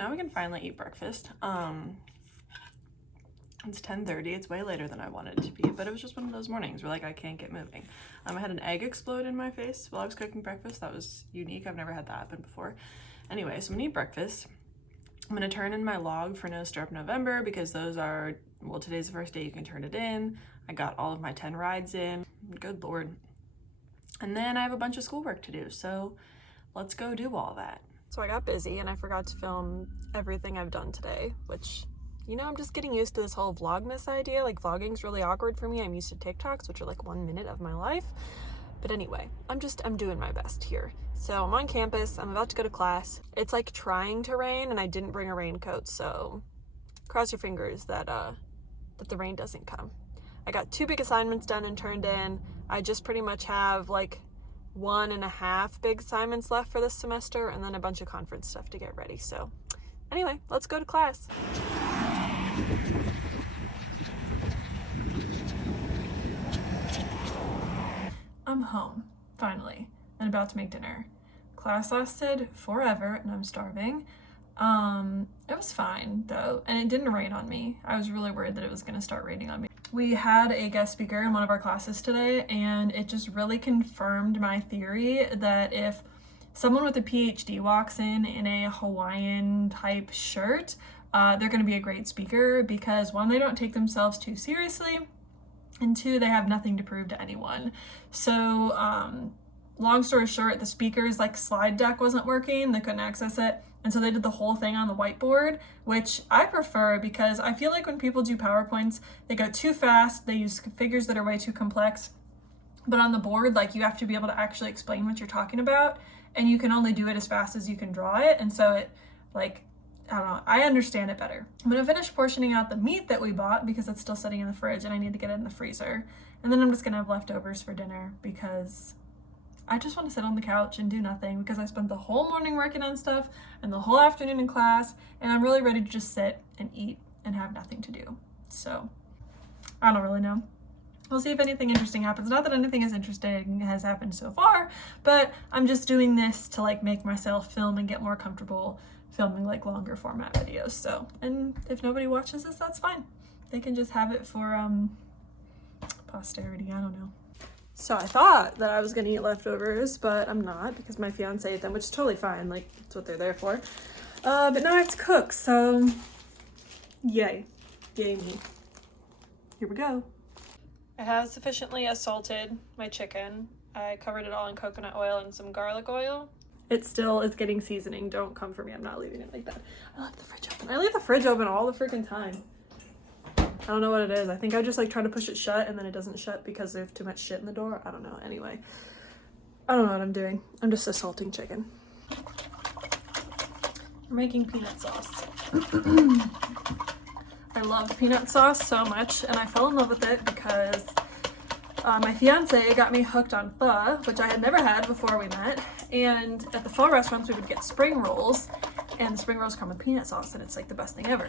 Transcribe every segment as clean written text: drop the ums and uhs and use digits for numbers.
now we can finally eat breakfast. It's 10:30. It's way later than I wanted it to be, but it was just one of those mornings where like I can't get moving. I had an egg explode in my face while I was cooking breakfast. That was unique. I've never had that happen before. Anyway, so I'm gonna eat breakfast. I'm gonna turn in my log for No Stir Up November because those are, well, today's the first day you can turn it in. I got all of my 10 rides in. Good Lord. And then I have a bunch of schoolwork to do, so let's go do all that. So I got busy and I forgot to film everything I've done today, which, you know, I'm just getting used to this whole Vlogmas idea. Like, vlogging's really awkward for me. I'm used to TikToks, which are like 1 minute of my life. But anyway, I'm doing my best here. So I'm on campus, I'm about to go to class. It's like trying to rain and I didn't bring a raincoat, so cross your fingers that the rain doesn't come. I got 2 big assignments done and turned in. I just pretty much have like 1.5 big assignments left for this semester and then a bunch of conference stuff to get ready. So anyway, let's go to class. I'm home, finally, and about to make dinner. Class lasted forever and I'm starving. It was fine though, and it didn't rain on me. I was really worried that it was gonna start raining on me. We had a guest speaker in one of our classes today, and it just really confirmed my theory that if someone with a PhD walks in a Hawaiian type shirt, they're gonna be a great speaker because 1, they don't take themselves too seriously, and 2, they have nothing to prove to anyone. So long story short, the speaker's like slide deck wasn't working, they couldn't access it, and so they did the whole thing on the whiteboard, which I prefer because I feel like when people do PowerPoints, they go too fast, they use figures that are way too complex, but on the board, like, you have to be able to actually explain what you're talking about, and you can only do it as fast as you can draw it, and so it, like, I don't know, I understand it better. I'm gonna finish portioning out the meat that we bought because it's still sitting in the fridge and I need to get it in the freezer. And then I'm just gonna have leftovers for dinner because I just want to sit on the couch and do nothing because I spent the whole morning working on stuff and the whole afternoon in class, and I'm really ready to just sit and eat and have nothing to do. So I don't really know. We'll see if anything interesting happens. Not that anything as interesting has happened so far, but I'm just doing this to like make myself film and get more comfortable filming like longer format videos. So, and if nobody watches this, that's fine. They can just have it for posterity. I don't know. So I thought that I was gonna eat leftovers, but I'm not because my fiance ate them, which is totally fine. Like, that's what they're there for. But now I have to cook, so yay. Yay me. Here we go. I have sufficiently salted my chicken. I covered it all in coconut oil and some garlic oil. It still is getting seasoning. Don't come for me. I'm not leaving it like that. I left the fridge open. I leave the fridge open all the freaking time. I don't know what it is. I think I just like try to push it shut and then it doesn't shut because there's too much shit in the door. I don't know. Anyway, I don't know what I'm doing. I'm just assaulting chicken. We're making peanut sauce. I love peanut sauce so much, and I fell in love with it because my fiance got me hooked on pho, which I had never had before we met. And at the pho restaurants, we would get spring rolls, and the spring rolls come with peanut sauce, and it's like the best thing ever.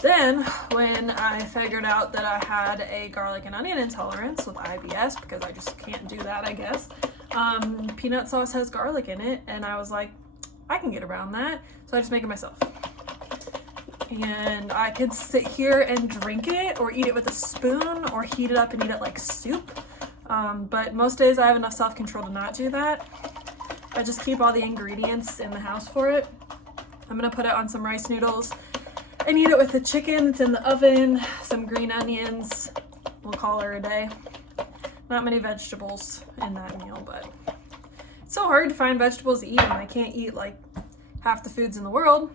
Then, when I figured out that I had a garlic and onion intolerance with IBS, because I just can't do that, I guess, peanut sauce has garlic in it, and I was like, I can get around that, so I just make it myself. And I could sit here and drink it, or eat it with a spoon, or heat it up and eat it like soup. But most days I have enough self-control to not do that. I just keep all the ingredients in the house for it. I'm gonna put it on some rice noodles and eat it with the chicken that's in the oven, some green onions. We'll call her a day. Not many vegetables in that meal, but it's so hard to find vegetables to eat when I can't eat like half the foods in the world.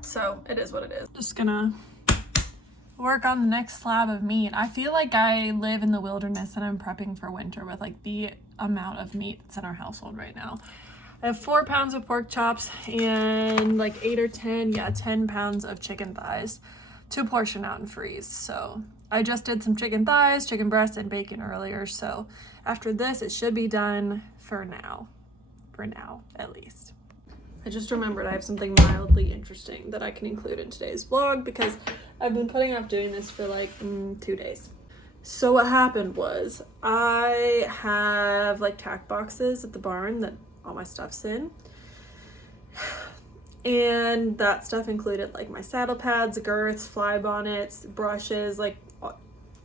So it is what it is. Just gonna work on the next slab of meat. I feel like I live in the wilderness and I'm prepping for winter with like the amount of meat that's in our household right now. I have 4 pounds of pork chops and like 10 pounds of chicken thighs to portion out and freeze. So I just did some chicken thighs, chicken breasts, and bacon earlier. So after this, it should be done for now at least. I just remembered I have something mildly interesting that I can include in today's vlog because I've been putting off doing this for like 2 days. So what happened was I have like tack boxes at the barn that all my stuff's in. And that stuff included like my saddle pads, girths, fly bonnets, brushes, like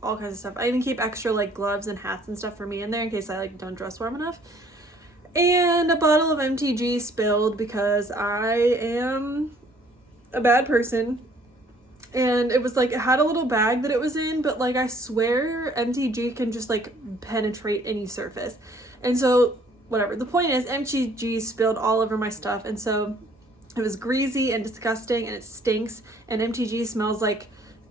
all kinds of stuff. I even keep extra like gloves and hats and stuff for me in there in case I like don't dress warm enough. And a bottle of MTG spilled because I am a bad person. And it was like, it had a little bag that it was in, but like I swear MTG can just like penetrate any surface. And so whatever, the point is MTG spilled all over my stuff, and so it was greasy and disgusting and it stinks, and MTG smells like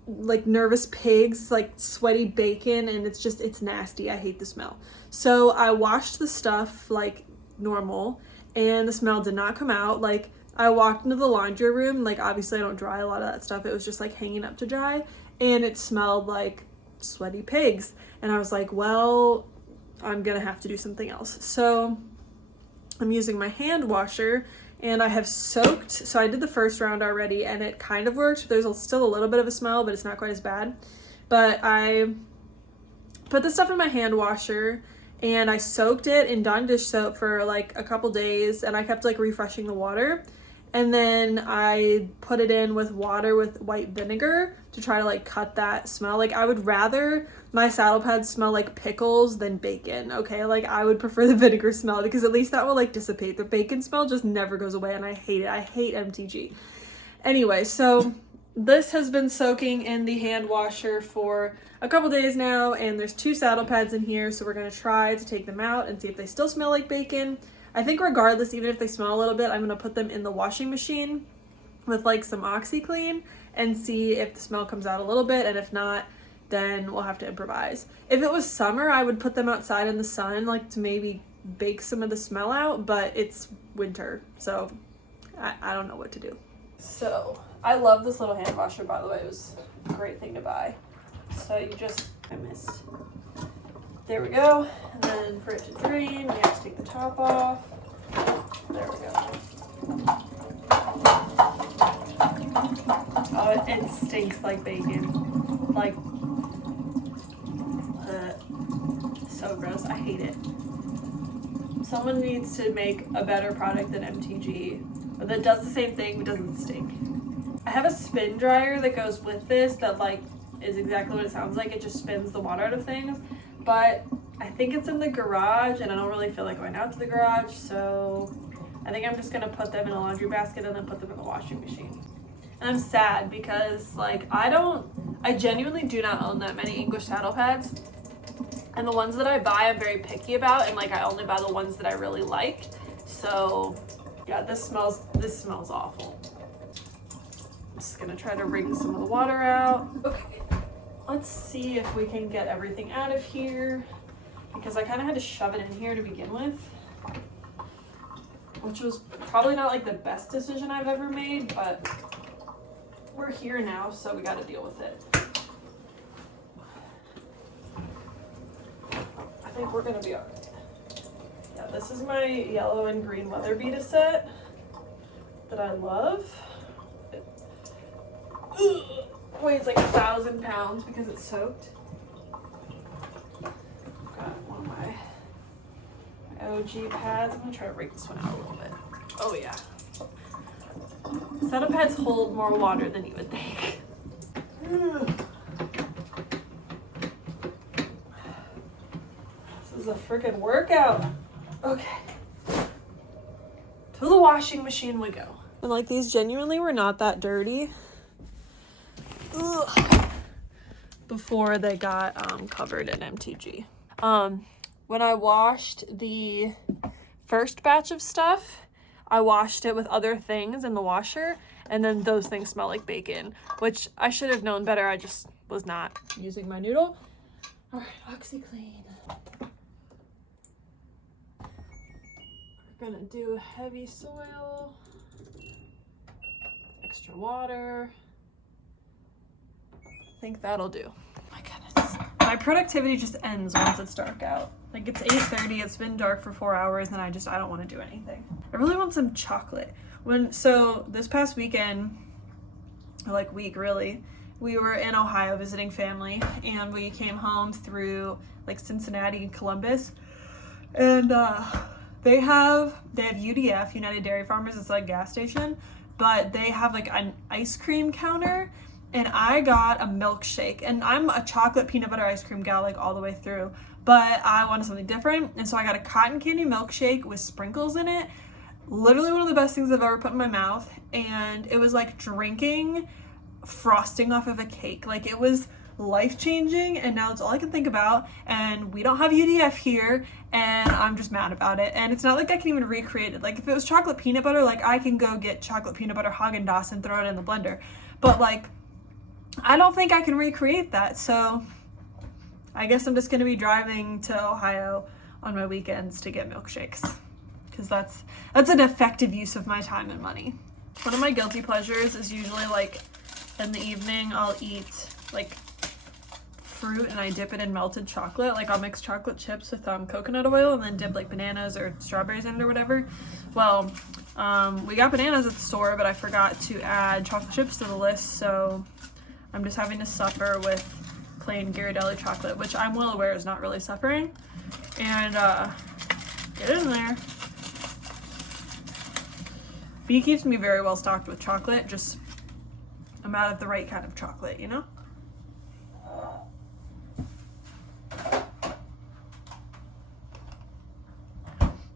nervous pigs, like sweaty bacon, and it's nasty. I hate the smell. So I washed the stuff like normal and the smell did not come out. Like I walked into the laundry room, like obviously I don't dry a lot of that stuff. It was just like hanging up to dry and it smelled like sweaty pigs. And I was like, well, I'm gonna have to do something else. So I'm using my hand washer and I have soaked, so I did the first round already and it kind of worked. There's still a little bit of a smell, but it's not quite as bad. But I put the stuff in my hand washer and I soaked it in Dawn dish soap for like a couple days, and I kept like refreshing the water. And then I put it in with water with white vinegar to try to like cut that smell. Like I would rather my saddle pads smell like pickles than bacon, okay? Like I would prefer the vinegar smell because at least that will like dissipate. The bacon smell just never goes away and I hate it. I hate MTG. Anyway, so this has been soaking in the hand washer for a couple days now, and there's 2 saddle pads in here, so we're gonna try to take them out and see if they still smell like bacon. I think regardless, even if they smell a little bit, I'm gonna put them in the washing machine with like some OxyClean and see if the smell comes out a little bit, and if not, then we'll have to improvise. If it was summer, I would put them outside in the sun, like to maybe bake some of the smell out, but it's winter, so I don't know what to do. So, I love this little hand washer, by the way. It was a great thing to buy. So I missed. There we go, and then for it to drain, we have to take the top off. There we go. Oh, it stinks like bacon. Like, so gross. I hate it. Someone needs to make a better product than MTG, or that does the same thing but doesn't stink. I have a spin dryer that goes with this that like is exactly what it sounds like. It just spins the water out of things. But I think it's in the garage and I don't really feel like going out to the garage, so I think I'm just gonna put them in a laundry basket and then put them in the washing machine. And I'm sad because like I genuinely do not own that many English saddle pads, and the ones that I buy I'm very picky about, and like I only buy the ones that I really like. So yeah, this smells awful. I'm just gonna try to wring some of the water out. Okay. Let's see if we can get everything out of here, because I kind of had to shove it in here to begin with, which was probably not like the best decision I've ever made, but we're here now, so we got to deal with it. I think we're going to be all right. Yeah, this is my yellow and green leather beaded set that I love. Weighs like 1,000 pounds because it's soaked. Got one of my OG pads. I'm gonna try to break this one out a little bit. Oh yeah. Saddlepads hold more water than you would think. This is a freaking workout. Okay. To the washing machine we go. And like these genuinely were not that dirty. Ugh. Before they got covered in MTG. When I washed the first batch of stuff, I washed it with other things in the washer, and then those things smell like bacon, which I should have known better. I just was not using my noodle. All right, OxyClean. We're gonna do heavy soil, extra water. I think that'll do. My goodness. My productivity just ends once it's dark out. Like it's 8:30, it's been dark for 4 hours, and I don't want to do anything. I really want some chocolate. So this past weekend, or like week really, we were in Ohio visiting family, and we came home through like Cincinnati and Columbus, and they have UDF, United Dairy Farmers. It's like a gas station, but they have like an ice cream counter, and I got a milkshake. And I'm a chocolate peanut butter ice cream gal like all the way through, but I wanted something different, and so I got a cotton candy milkshake with sprinkles in it. Literally one of the best things I've ever put in my mouth, and it was like drinking frosting off of a cake. Like, it was life-changing, and now it's all I can think about, and we don't have UDF here, and I'm just mad about it. And it's not like I can even recreate it. Like, if it was chocolate peanut butter, like, I can go get chocolate peanut butter Haagen-Dazs and throw it in the blender, but like, I don't think I can recreate that. So I guess I'm just gonna be driving to Ohio on my weekends to get milkshakes, because that's an effective use of my time and money. One of my guilty pleasures is usually like in the evening I'll eat like fruit and I dip it in melted chocolate. Like, I'll mix chocolate chips with coconut oil and then dip like bananas or strawberries in it or whatever. Well, we got bananas at the store, but I forgot to add chocolate chips to the list, so I'm just having to suffer with plain Ghirardelli chocolate, which I'm well aware is not really suffering. And get it in there. B keeps me very well stocked with chocolate, just I'm out of the right kind of chocolate, you know?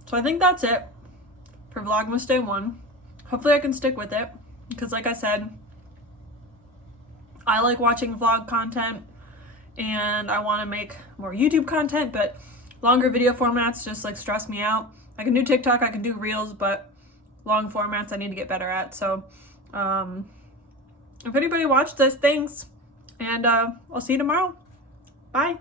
So I think that's it for Vlogmas Day 1. Hopefully I can stick with it, because like I said, I like watching vlog content and I want to make more YouTube content, but longer video formats just like stress me out. I can do TikTok, I can do Reels, but long formats I need to get better at. So if anybody watched this, thanks, and I'll see you tomorrow. Bye.